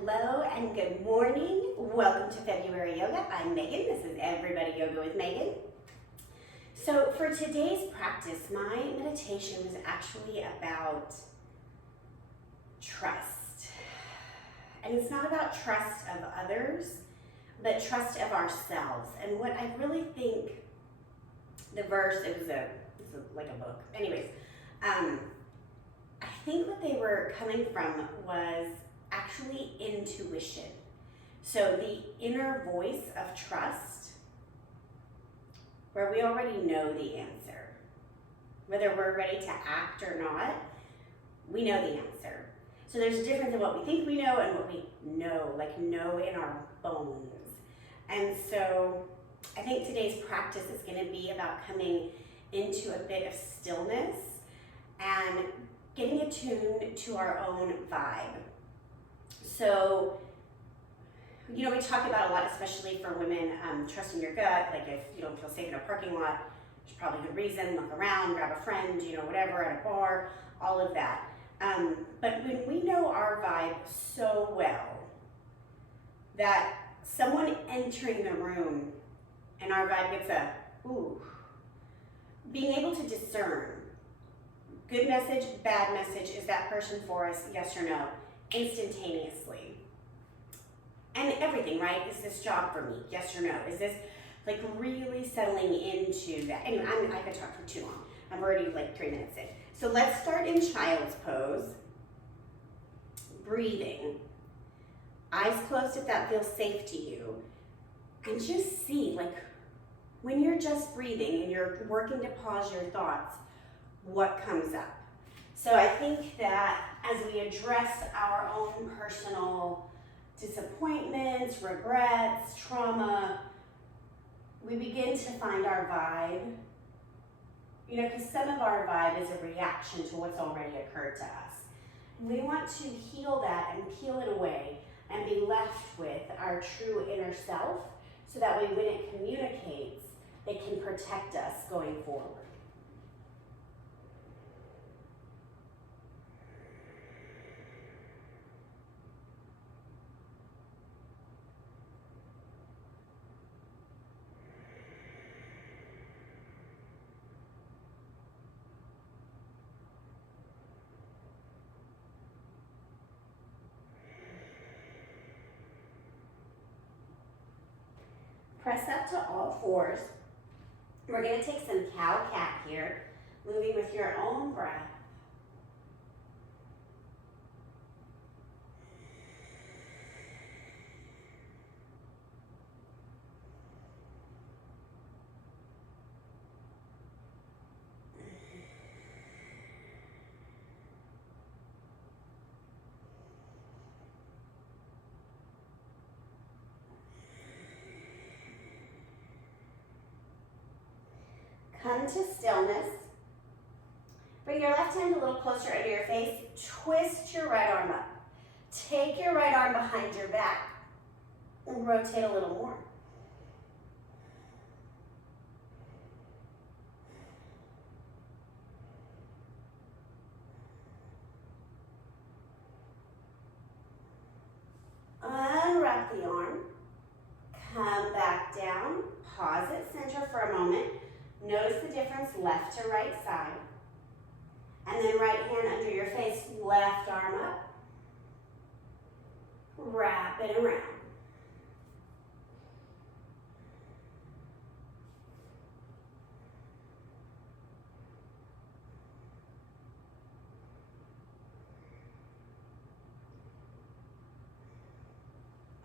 Hello and good morning. Welcome to February Yoga. I'm Megan. This is Everybody Yoga with Megan. So for today's practice, my meditation was actually about trust. And it's not about trust of others, but trust of ourselves. And what I really think the verse, it was like a book. Anyways, I think what they were coming from was actually intuition. So the inner voice of trust, where we already know the answer. Whether we're ready to act or not, we know the answer. So there's a difference in what we think we know and what we know, like know in our bones. And so I think today's practice is going to be about coming into a bit of stillness and getting attuned to our own vibe. So, we talk about a lot, especially for women, trusting your gut. Like if you don't feel safe in a parking lot, there's probably a good reason. Look around, grab a friend, whatever, at a bar, all of that. But when we know our vibe so well that someone entering the room and our vibe gets a, ooh, being able to discern, good message, bad message, is that person for us, yes or no, instantaneously. And everything, right? Is this job for me, yes or no? Is this like really settling into that? Anyway, I could talk for too long. I'm already like 3 minutes in. So let's start in child's pose. Breathing. Eyes closed if that feels safe to you. And just see, like, when you're just breathing and you're working to pause your thoughts, what comes up. So I think that as we address our own personal disappointments, regrets, trauma, we begin to find our vibe. Because some of our vibe is a reaction to what's already occurred to us. We want to heal that and peel it away and be left with our true inner self so that way when it communicates, it can protect us going forward. Press up to all fours. We're going to take some cow-cat here, moving with your own breath. Come to stillness. Bring your left hand a little closer under your face. Twist your right arm up. Take your right arm behind your back and rotate a little more. Unwrap the arm. Come back down. Pause at center for a moment. Notice the difference left to right side. And then right hand under your face, left arm up. Wrap it around.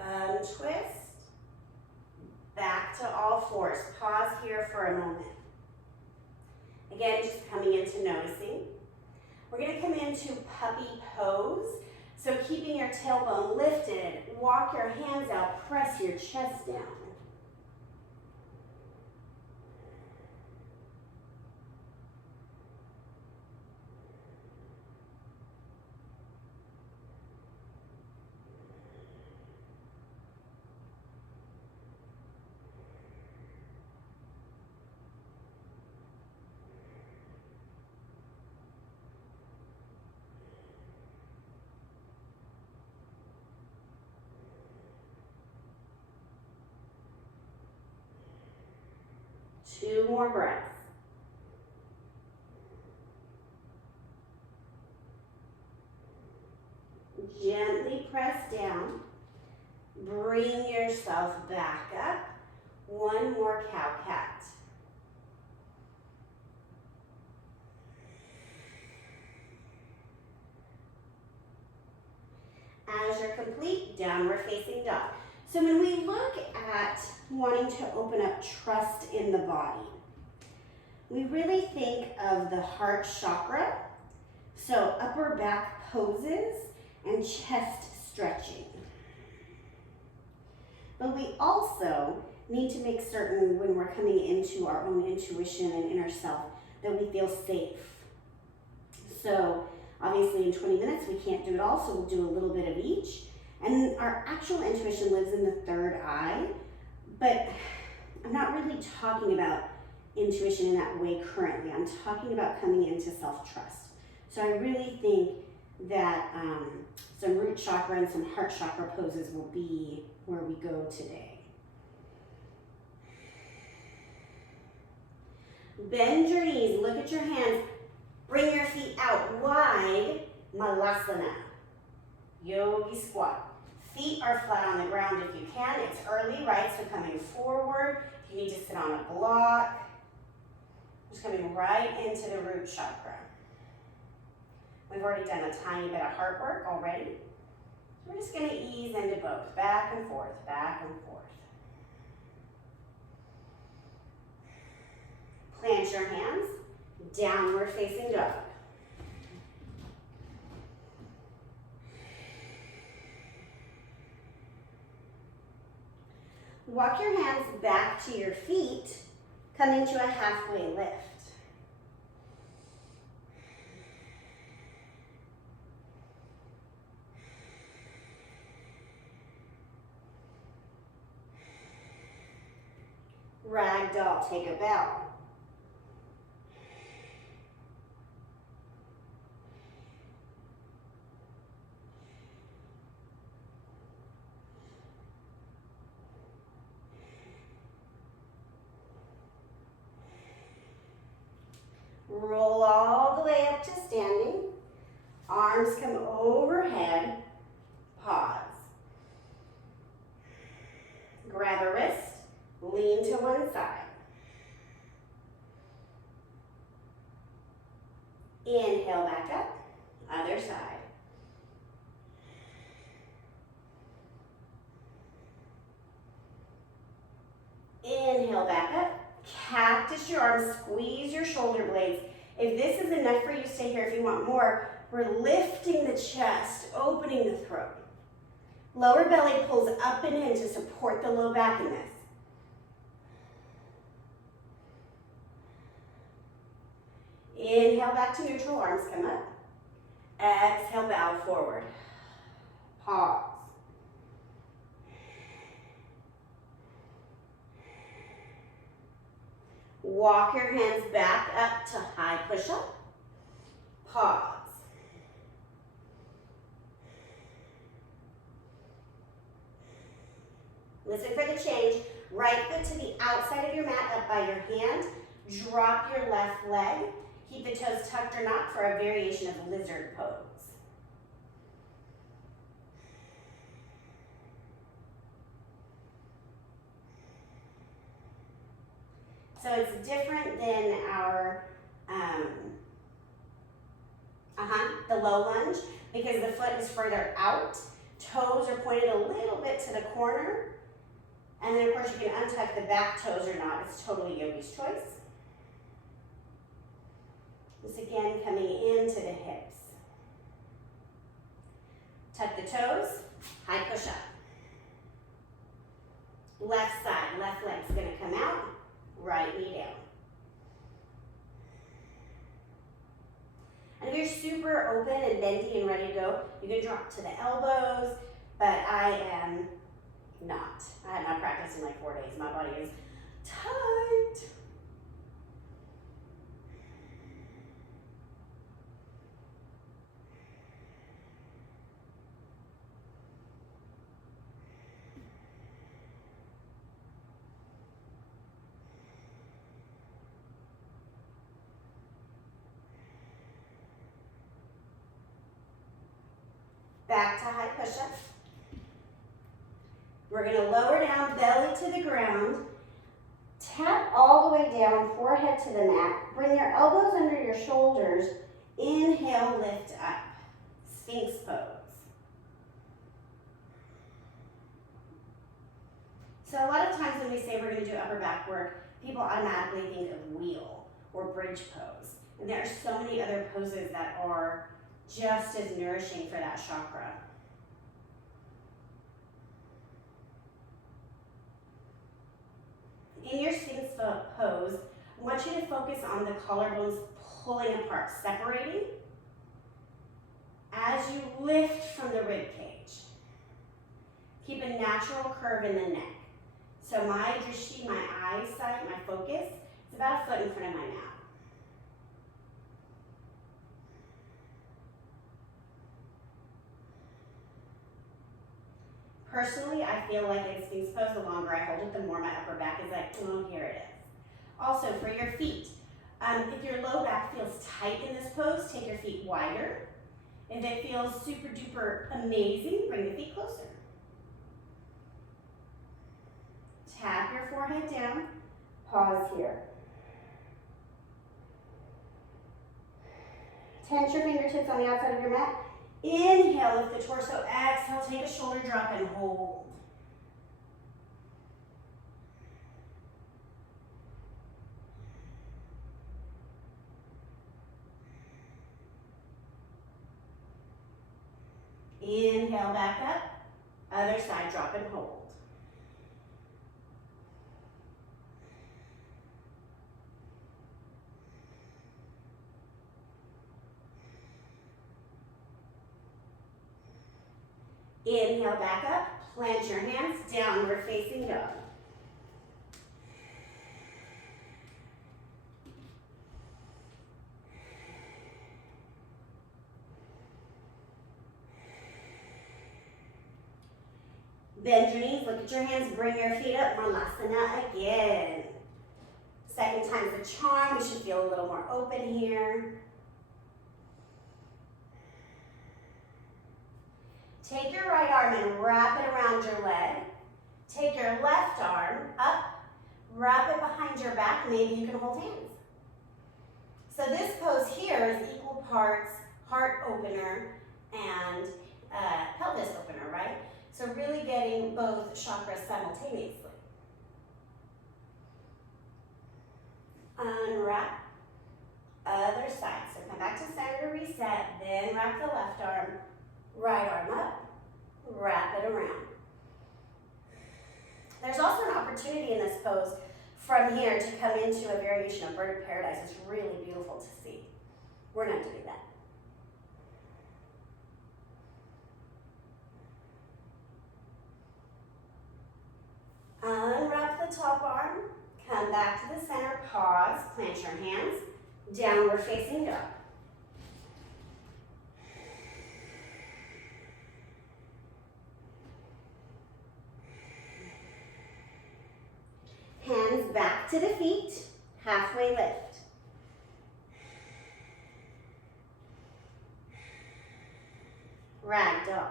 Untwist. Back to all fours. Pause here for a moment. Again, just coming into noticing. We're going to come into puppy pose. So keeping your tailbone lifted, walk your hands out, press your chest down. 2 more breaths. Gently press down. Bring yourself back up. 1 more cow-cat. As you're complete, downward facing dog. So when we look at wanting to open up trust in the body, we really think of the heart chakra, so upper back poses and chest stretching. But we also need to make certain when we're coming into our own intuition and inner self that we feel safe. So obviously in 20 minutes we can't do it all, so we'll do a little bit of each. And our actual intuition lives in the 3rd eye, but I'm not really talking about intuition in that way currently. I'm talking about coming into self-trust. So I really think that some root chakra and some heart chakra poses will be where we go today. Bend your knees, look at your hands, bring your feet out wide, Malasana, yogi squat. Feet are flat on the ground if you can. It's early, right? So coming forward. If you need to sit on a block, just coming right into the root chakra. We've already done a tiny bit of heart work already. So we're just going to ease into both, back and forth, back and forth. Plant your hands, downward facing dog. Walk your hands back to your feet, come into a halfway lift. Ragdoll, take a bow. Roll all the way up to standing. Arms come overhead. Pause. Grab a wrist. Lean to one side. Inhale back up. Other side. Inhale back up. Cactus your arms, squeeze your shoulder blades. If this is enough for you, stay here. If you want more, we're lifting the chest, opening the throat. Lower belly pulls up and in to support the low back in this. Inhale back to neutral, arms come up. Exhale, bow forward. Pause. Walk your hands back up to high push-up. Pause. Listen for the change. Right foot to the outside of your mat, up by your hand. Drop your left leg. Keep the toes tucked or not for a variation of lizard pose. So it's different than our the low lunge because the foot is further out. Toes are pointed a little bit to the corner. And then of course you can untuck the back toes or not. It's totally yogi's choice. This again coming into the hips. Tuck the toes, high push up. Left side, left leg's gonna come out, right knee down. And if you're super open and bendy and ready to go, you can drop to the elbows, but I am not. I have not practiced in like 4 days. My body is tight. Back to high push-up. We're going to lower down, belly to the ground. Tap all the way down, forehead to the mat. Bring your elbows under your shoulders. Inhale, lift up. Sphinx pose. So a lot of times when we say we're going to do upper back work, people automatically think of wheel or bridge pose. And there are so many other poses that are just as nourishing for that chakra. In your Sphinx pose, I want you to focus on the collarbones pulling apart, separating as you lift from the rib cage. Keep a natural curve in the neck. So my drishti, my eyesight, my focus, is about a foot in front of my mouth. Personally, I feel like in Sphinx pose, the longer I hold it, the more my upper back is like, oh, here it is. Also, for your feet, if your low back feels tight in this pose, take your feet wider. If it feels super duper amazing, bring the feet closer. Tap your forehead down, pause here. Tense your fingertips on the outside of your mat. Inhale, lift the torso. Exhale, take a shoulder drop and hold. Inhale, back up. Other side, drop and hold. Inhale, back up, plant your hands, downward facing dog. Bend your knees, look at your hands, bring your feet up, Malasana again. Second time's the charm, we should feel a little more open here. Take your right arm and wrap it around your leg. Take your left arm up, wrap it behind your back. Maybe you can hold hands. So this pose here is equal parts heart opener and pelvis opener, right? So really getting both chakras simultaneously. Unwrap, other side. So come back to center to reset, then wrap the left arm. Right arm up, wrap it around. There's also an opportunity in this pose from here to come into a variation of bird of paradise. It's really beautiful to see. We're not doing that. Unwrap the top arm, come back to the center, pause, plant your hands, downward facing dog. Hands back to the feet, halfway lift. Ragdoll.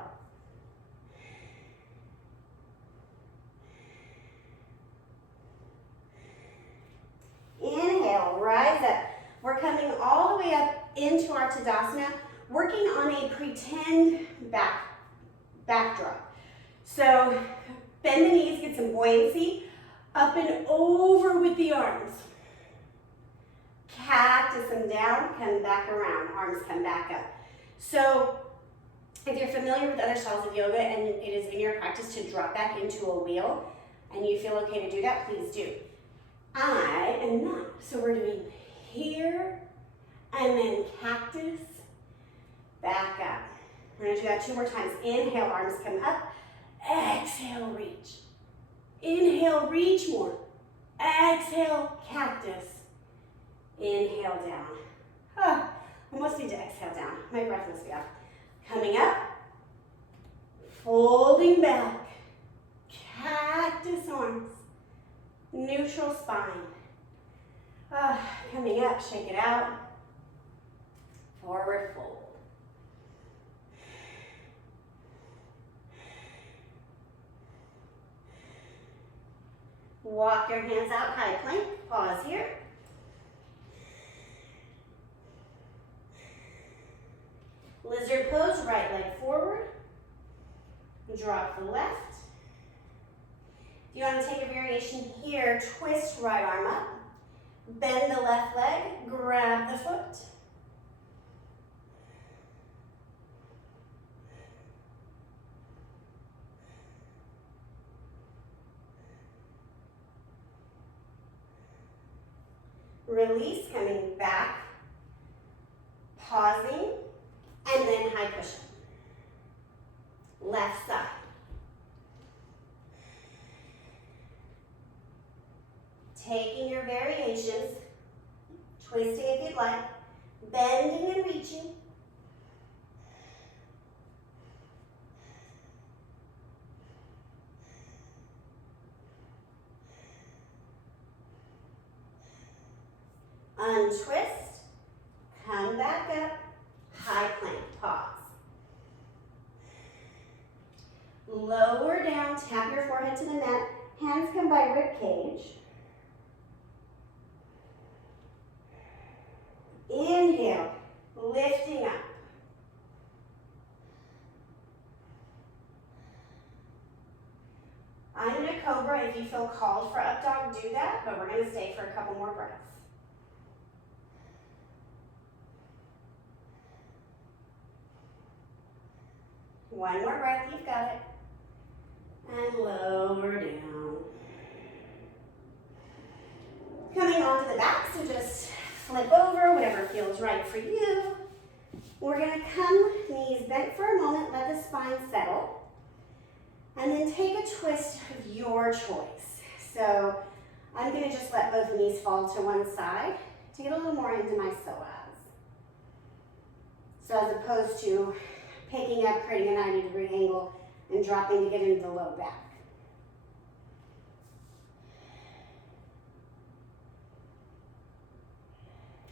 Inhale, rise up. We're coming all the way up into our Tadasana, working on a pretend backdrop. So bend the knees, get some buoyancy. Up and over with the arms. Cactus them down, come back around. Arms come back up. So if you're familiar with other styles of yoga and it is in your practice to drop back into a wheel and you feel okay to do that, please do. I am not. So we're doing here and then cactus, back up. We're going to do that 2 more times. Inhale, arms come up. Exhale, reach. Inhale, reach more. Exhale, cactus. Inhale, down. Almost need to exhale down. My breath must be up. Coming up. Folding back. Cactus arms. Neutral spine. Coming up, shake it out. Forward fold. Walk your hands out, high plank. Pause here. Lizard pose, right leg forward. Drop the left. If you want to take a variation here, twist right arm up. Bend the left leg, grab the foot. Release, coming back, pausing, and then high push-up. Left side. Taking your variations, twisting if you'd like, bending and reaching. Untwist, come back up, high plank, pause. Lower down, tap your forehead to the mat, hands come by rib cage. Inhale, lifting up. I'm in a cobra. If you feel called for up dog, do that, but we're going to stay for a couple more breaths. One more breath, you've got it. And lower down. Coming onto the back, so just flip over, whatever feels right for you. We're gonna come, knees bent for a moment, let the spine settle. And then take a twist of your choice. So I'm gonna just let both knees fall to one side to get a little more into my psoas. So as opposed to picking up, creating a 90-degree angle, and dropping to get into the low back.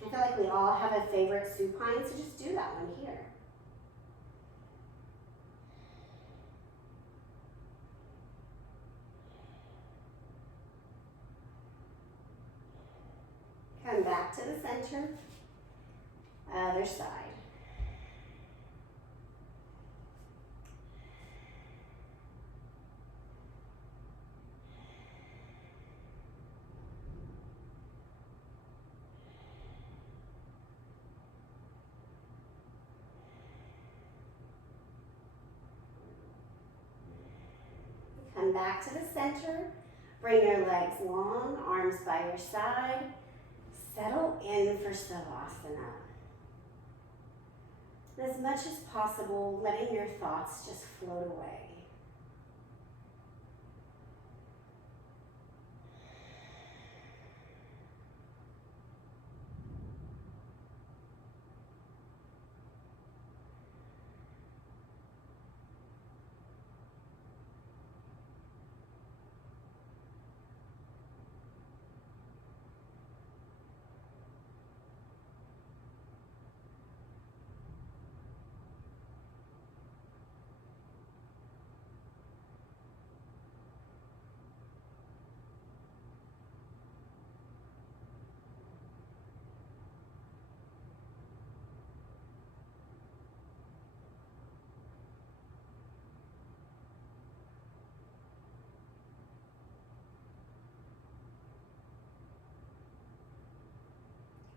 I feel like we all have a favorite supine, so just do that one here. Come back to the center, other side. Come back to the center, bring your legs long, arms by your side, settle in for Savasana. As much as possible, letting your thoughts just float away.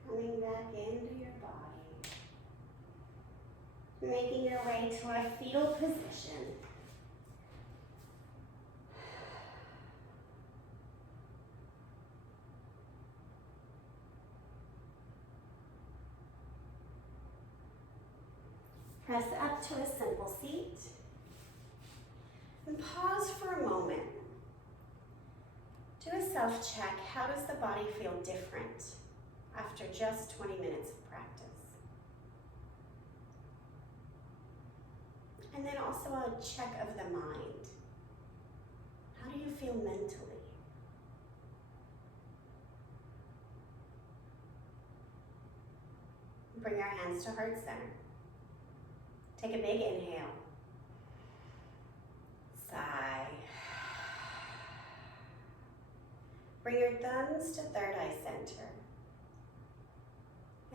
Coming back into your body. Making your way to a fetal position. Press up to a simple seat. And pause for a moment. Do a self-check. How does the body feel different after just 20 minutes of practice? And then also a check of the mind. How do you feel mentally? Bring your hands to heart center. Take a big inhale. Sigh. Bring your thumbs to third eye center.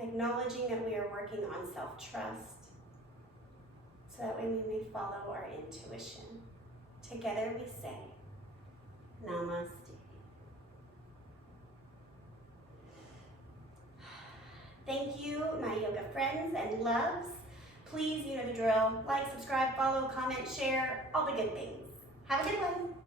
Acknowledging that we are working on self-trust so that we may follow our intuition. Together we say, Namaste. Thank you, my yoga friends and loves. Please, you know the drill. Like, subscribe, follow, comment, share, all the good things. Have a good one.